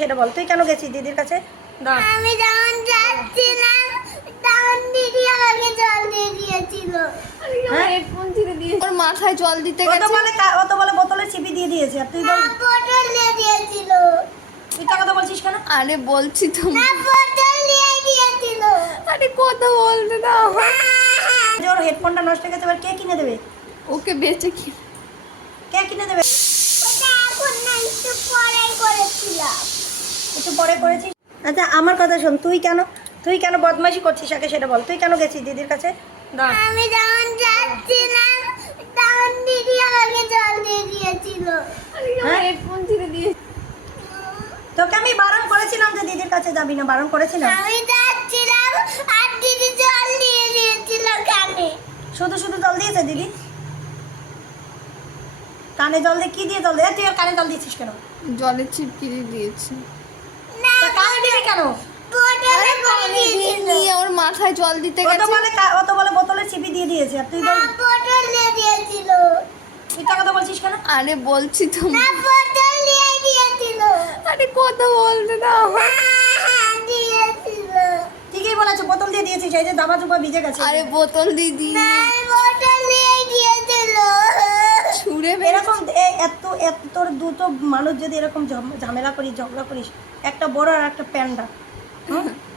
সেটা বল, তুই কেন গেছিস দিদির কাছে? আমি যখন যাচ্ছিলাম তখন দিদি আমাকে জল দিয়ে দিয়েছিল। হেডফোন ছিঁড়ে দিয়ে ওর মাথায় জল দিতে ও তো গেছে। বলে বোতলে চিপি দিয়ে দিয়েছে, আর তুই বল বোতল দিয়ে দিয়েছিল। তুই তা কথা বলছিস কেন? আরে বলছি তো, না, বোতল দিয়ে দিয়েছিল। আরে কথা বলতে দাও। যে ওর হেডফোনটা নষ্ট হয়ে গেছে, এবার কে কিনে দেবে? ওকে বেঁচে কি কে কিনে দেবে? ওটা এখন না, একটু পরেই করেছিলাম। একটু পরে করেছিস। আচ্ছা আমার কথা শোন, তুই কেন বদমাইশি করছিস আগে সেটা বল, তুই কেন গেছিস দিদির কাছে? আমি যখন যাচ্ছিলাম তখন দিদি আমাকে জল দিয়ে দিয়েছিল। হেডফোন ছিঁড়ে দিয়ে তোকে আমি বারণ করেছিলাম যে দিদির কাছে যাবি না, বারণ করেছিলাম। আমি যাচ্ছিলাম আর দিদি জল দিয়ে দিয়েছিল কানে। শুধু শুধু জল দিয়েছে দিদি? কানে জল দিয়ে কি দিয়ে জল দিয়ে? তুই ওর কানে জল দিয়েছিস কেন? জলে চিপকিয়ে দিয়েছে। না, তা কানে দিবি কেন? বোতলে করে দিয়েছিল। নিয়ে ওর মাথায় জল দিতে ও গেছে। তো বলে বোতলে চিপি দিয়ে দিয়েছে, আর তুই বল বোতল দিয়ে দিয়েছিল। তুই তা কথা বলছিস কেন? আরে বলছি তো, না, বোতল দিয়ে দিয়েছিল। আরে কথা বলতে দাও। দিয়েছিল। ঠিকই বলেছো, বোতল দিয়ে দিয়েছিস, এই যে জামা চোপা ভিজে গেছে। আরে বোতল দিদি না, বোতল দিয়ে দিয়েছিল। ছুঁড়ে এরকম এত তোর দুটো মানুষ যদি এরকম ঝামেলা করিস, ঝগড়া করিস, একটা বড় আর একটা প্যান্ডা,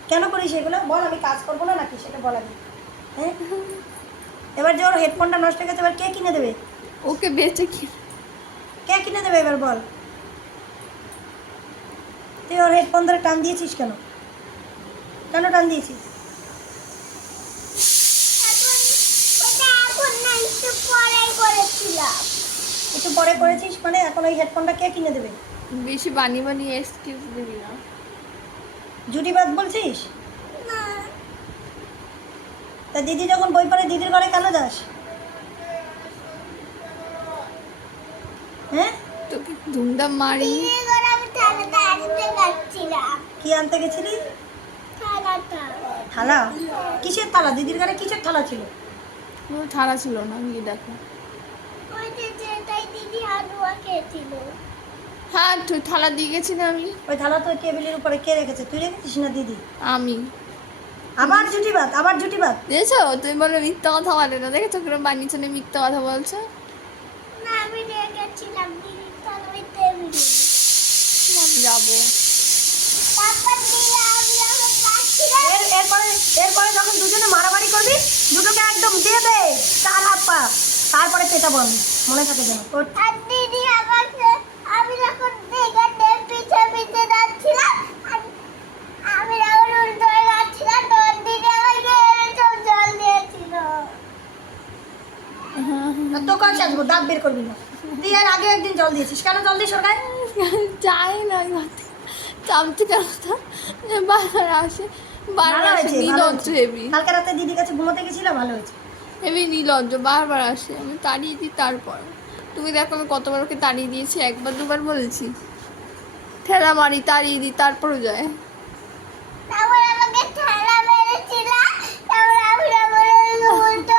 কেন করিস এগুলো বল? আমি কাজ করবো না নাকি সেটা বল আগে। হ্যাঁ, এবার যে ওর হেডফোনটা নষ্ট হয়ে গেছে, এবার কে কিনে দেবে? ওকে বেঁচে কি কে কিনে দেবে এবার বল? তুই ওর হেডফোন ধরে টান দিয়েছিস কেন? কেন টান দিয়েছিস? এখন না, একটু পরেই করেছিলাম। একটু পরে করেছিস মানে এখন ওই হেডফোনটা কে কিনে দেবে? বেশি বানিয়ে এক্সকিউজ দিবি না। জুটিবাদ বলছিস? না, তা দিদি যখন বই পড়ে দিদির ঘরে কেন যাস? হ্যাঁ, তোকে ধুমধাম মারি। দিদির ঘরে আমি থালাটা আনতে যাচ্ছিলাম। কি আনতে গেছিলি? থালাটা। থালা? কিসের থালা? দিদির ঘরে কিসের থালা ছিল? কোনো ঠাড়া ছিল না, গিয়ে দেখো। ওই যে যেটাই দিদি হালুয়া খেয়েছিল। হ্যাঁ তুই থালা দিয়ে গেছি না আমি। ওই থালা তো টেবিলের উপরে কে রেখেছে? তুই রেখেছিস না দিদি? আমি আবার জুটিবাদ, আবার জুটিবাদ। দেখেছো, তুমি বলো মিথ্যা কথা বলে না, দেখেছো কিরম বানিয়েছে না, মিথ্যা কথা বলছো। না, আমি রেখেছিলাম দিদির থালা ওই টেবিলে। আমি যাবো। তারপর দিয়ে আমি যখন যাচ্ছিলাম, এরপরে যখন দুজনে মারামারি করবি, দুটোকে একদম দিয়ে দে চার হাত পা, তারপরে পেটাবো আমি, মনে থাকে যেন। আর দিদি আমাকে, আমি যখন দিঘাতে পিছে পিছে যাচ্ছিলাম, আমি যখন উল্টো হয়ে যাচ্ছিলাম তখন দিদি আমাকে এরকম জল দিয়েছিল। তোকে চাচবো, দাঁত বের করবি না। তুই এর আগে একদিন জল দিয়েছিস, কেন জল দিস ওর গায়ে? চাই না চামচে কেন তো বারবার আসে, বারবার ভালো আসে, হয়েছে, ভালো নির্লজ্জ হয়েছে। হেবি কালকে রাতে দিদির কাছে ঘুমোতে গেছিলাম, ভালো হয়েছে। হেবি নির্লজ্জ, বারবার আসে, আমি তাড়িয়ে দিই। তারপর তুমি দেখো আমি কতবার ওকে তাড়িয়ে দিয়েছি, একবার দুবার বলেছি। ঠেলা মারি, তাড়িয়ে দিই, তারপরও যায়। তারপর আমাকে ঠেলা মেরেছিল, তারপর আমি উল্টো